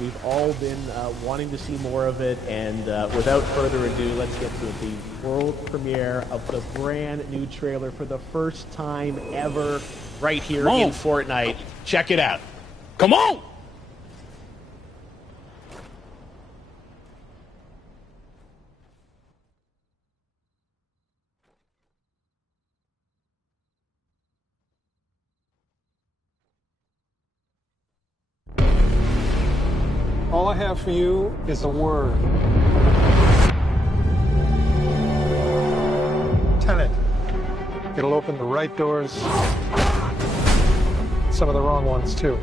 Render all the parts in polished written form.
We've all been wanting to see more of it, and without further ado, let's get to it. The world premiere of the brand new trailer for the first time ever right here in Fortnite. Check it out. Come on! All I have for you is a word. Tenet. It'll open the right doors, some of the wrong ones too.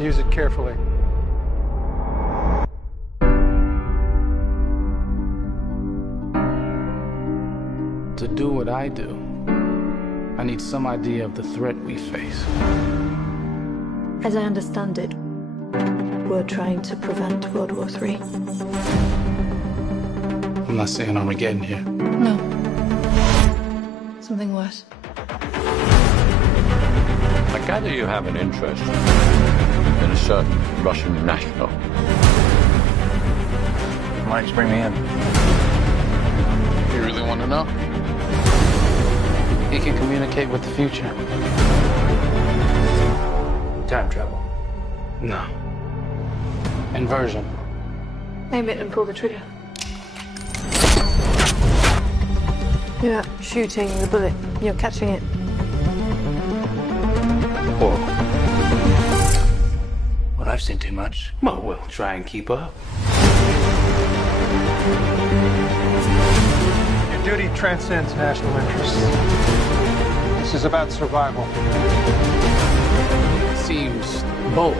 Use it carefully. To do what I do, I need some idea of the threat we face. As I understand it, we're trying to prevent World War III. I'm not saying Armageddon here. No. Something worse. I gather you have an interest in a certain Russian national. Why did you bring me in? You really want to know? He can communicate with the future. Time travel. No. Inversion. Aim it and pull the trigger. You're not shooting the bullet, you're catching it. Whoa. Well, I've seen too much. Well, we'll try and keep up. Your duty transcends national interests. This is about survival. Seems bold.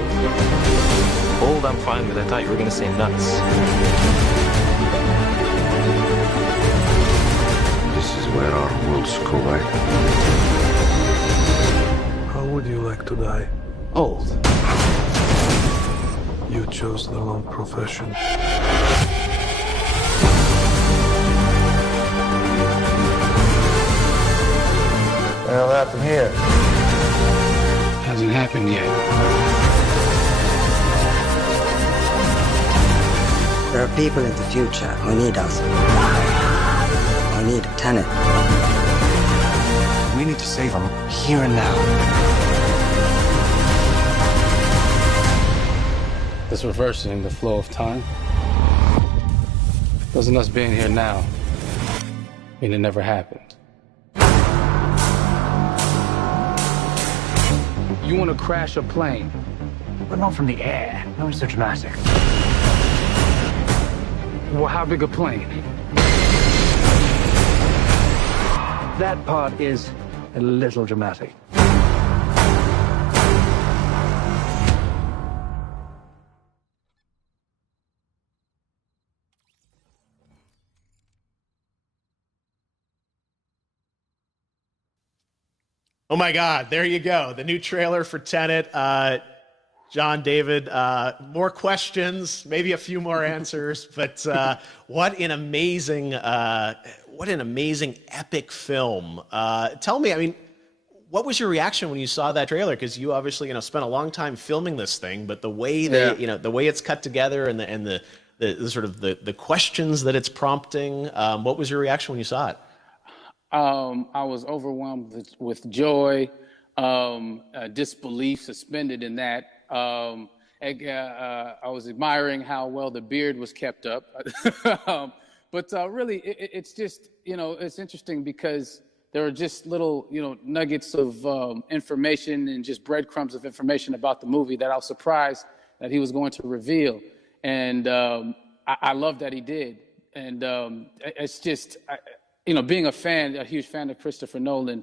Bold, I'm fine with. I thought you were going to say nuts. This is where our worlds collide. How would you like to die? Old. You chose the wrong profession. Well, that's from here. Hasn't happened yet. There are people in the future who need us. Who need Tenet. We need to save them here and now. This reversing the flow of time. Doesn't us being here now mean it never happened? You want to crash a plane? But not from the air. No one's so dramatic. Well, how big a plane? That part is a little dramatic. Oh my God, there you go. The new trailer for Tenet. John, David, more questions, maybe a few more answers, but what an amazing epic film. Tell me, I mean, what was your reaction when you saw that trailer? Because you obviously, spent a long time filming this thing, but the way the way it's cut together and the sort of the questions that it's prompting, what was your reaction when you saw it? I was overwhelmed with joy, disbelief, suspended in that. I was admiring how well the beard was kept up. But really, it's just, it's interesting because there are just little, nuggets of information and just breadcrumbs of information about the movie that I was surprised that he was going to reveal. And I love that he did. And it's just, being a huge fan of Christopher Nolan,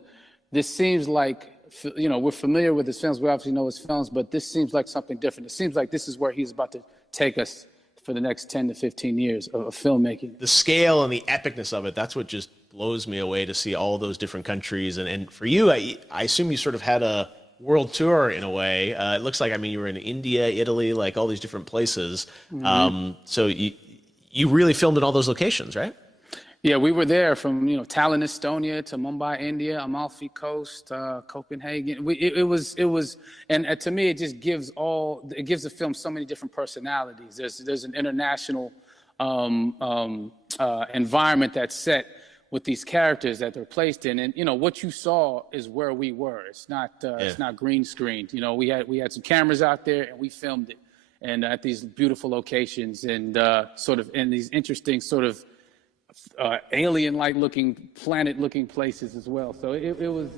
this seems like, we're familiar with his films. We obviously know his films, but this seems like something different. It seems like this is where he's about to take us for the next 10 to 15 years of filmmaking. The scale and the epicness of it, that's what just blows me away, to see all those different countries. And for you, I assume you sort of had a world tour in a way. It looks like, you were in India, Italy, like all these different places. Mm-hmm. So you really filmed in all those locations, right? Yeah, we were there from Tallinn, Estonia, to Mumbai, India, Amalfi Coast, Copenhagen. It was, and to me, it just gives the film so many different personalities. There's an international environment that's set with these characters that they're placed in, and what you saw is where we were. It's not green screened. We had some cameras out there and we filmed it, and at these beautiful locations and sort of in these interesting sort of alien-like looking, planet-looking places as well. So it was,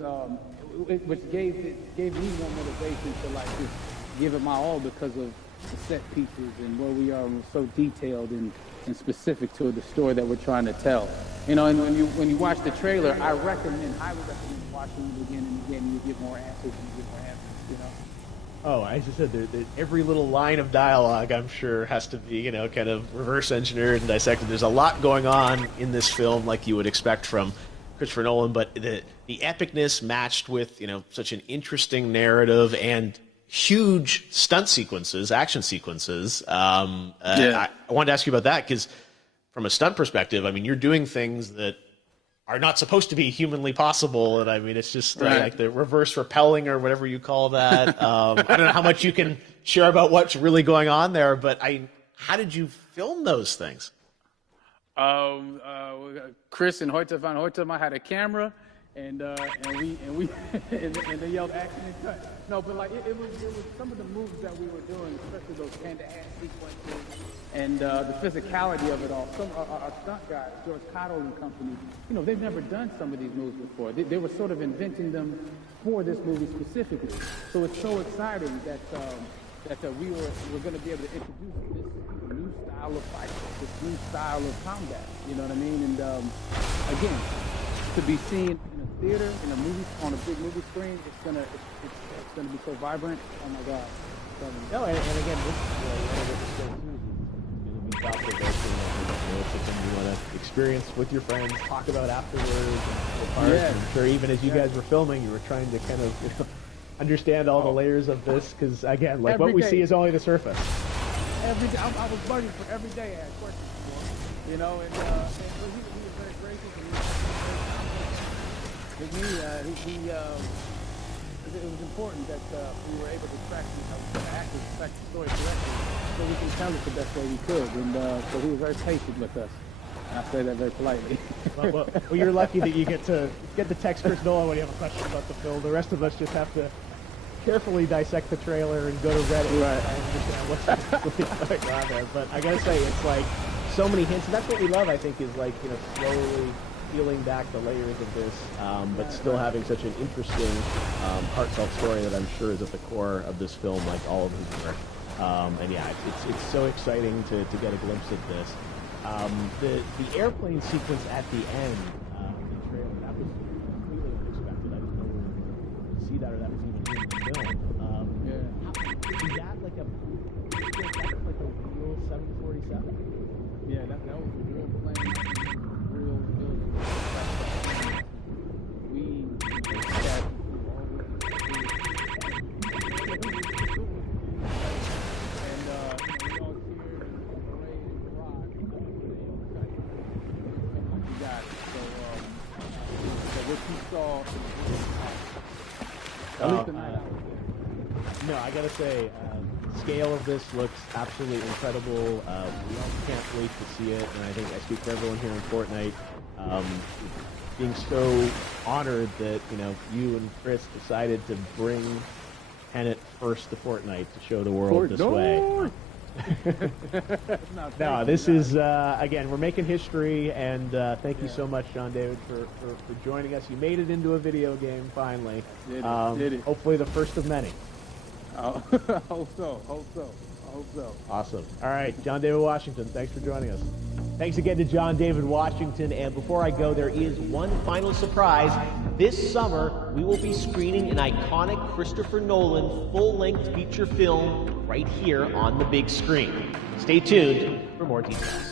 which gave me more motivation to like just give it my all because of the set pieces and where we are, and we're so detailed and specific to the story that we're trying to tell. And when you watch the trailer, I highly recommend watching it again and again. You get more answers and you get more answers. Oh, as I said, every little line of dialogue, I'm sure, has to be, kind of reverse engineered and dissected. There's a lot going on in this film, like you would expect from Christopher Nolan, but the epicness matched with, such an interesting narrative and huge stunt sequences, action sequences. I wanted to ask you about that because, from a stunt perspective, I mean, you're doing things that are not supposed to be humanly possible, and I mean, it's just like the reverse rappelling or whatever you call that. I don't know how much you can share about what's really going on there, but how did you film those things? Chris and Hoyte van Hoytema had a camera, and we they yelled action and cut. No, but like it was some of the moves that we were doing, especially those hand-to-hand sequences. And the physicality of it all. Our stunt guys, George Cottle and company, they've never done some of these moves before. They were sort of inventing them for this movie specifically. So it's so exciting that we're going to be able to introduce this new style of fight, this new style of combat. You know what I mean? And again, to be seen in a theater, in a movie, on a big movie screen, it's gonna be so vibrant. Oh my God! No, and again, this is something you want to experience with your friends, talk about afterwards. And I'm sure even as you guys were filming, you were trying to kind of understand all the layers of this, because again, like what we see is only the surface. Every day, I was bugging for every day I had questions for him, and he was very gracious and with me. It was important that we were able to track the story correctly, so we can tell it the best way we could. And so he was very patient with us. And I say that very politely. well, you're lucky that you get to text Chris Nolan when you have a question about the film. The rest of us just have to carefully dissect the trailer and go to Reddit and understand what's actually going on there. But I gotta say, it's like so many hints, and that's what we love. I think is like slowly peeling back the layers of this, but still having such an interesting, heartfelt story that I'm sure is at the core of this film, like all of his work. And yeah, it's so exciting to get a glimpse of this. The airplane sequence at the end of the trailer, that was completely unexpected. I didn't know we were going to see that, or that was even in the film. Is that like a real 747? Yeah, that was a real plane. No, I gotta say, scale of this looks absolutely incredible. We all can't wait to see it, and I think I speak for everyone here in Fortnite. Being so honored that you and Chris decided to bring Tenet first to Fortnite to show the world this way. No, this is again, we're making history, and thank you so much, John David, for joining us. You made it into a video game finally. Did it. Hopefully the first of many. Hope so. Awesome. All right, John David Washington, thanks for joining us. Thanks again to John David Washington. And before I go, there is one final surprise. This summer, we will be screening an iconic Christopher Nolan full-length feature film right here on the big screen. Stay tuned for more details.